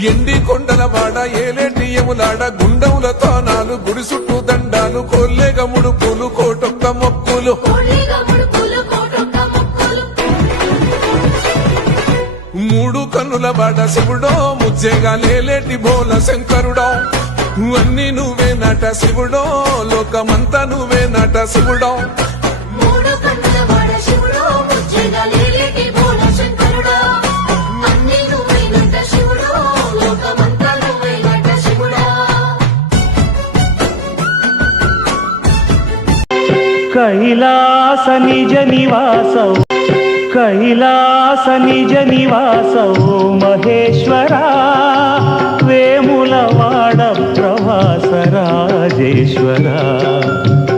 ఎండి కొండల వాడ ఏలేటి ఎములాడ గుండముల తానాలు గుడి చుట్టూ దండాలు కొల్లేగ ముడుపులు కోటొక్క మొక్కులు. మూడు కన్నుల వాడ శివుడో ముచ్చేగా లేలేటి బోల శంకరుడో. అన్ని నువ్వే నట శివుడో లోకమంతా నువ్వే నట శివుడో. కైలాస నిజ నివాసౌ. కైలాస నిజ నివాసౌ. మహేశ్వరా వేములవాడ ప్రవాస రాజేశ్వరా.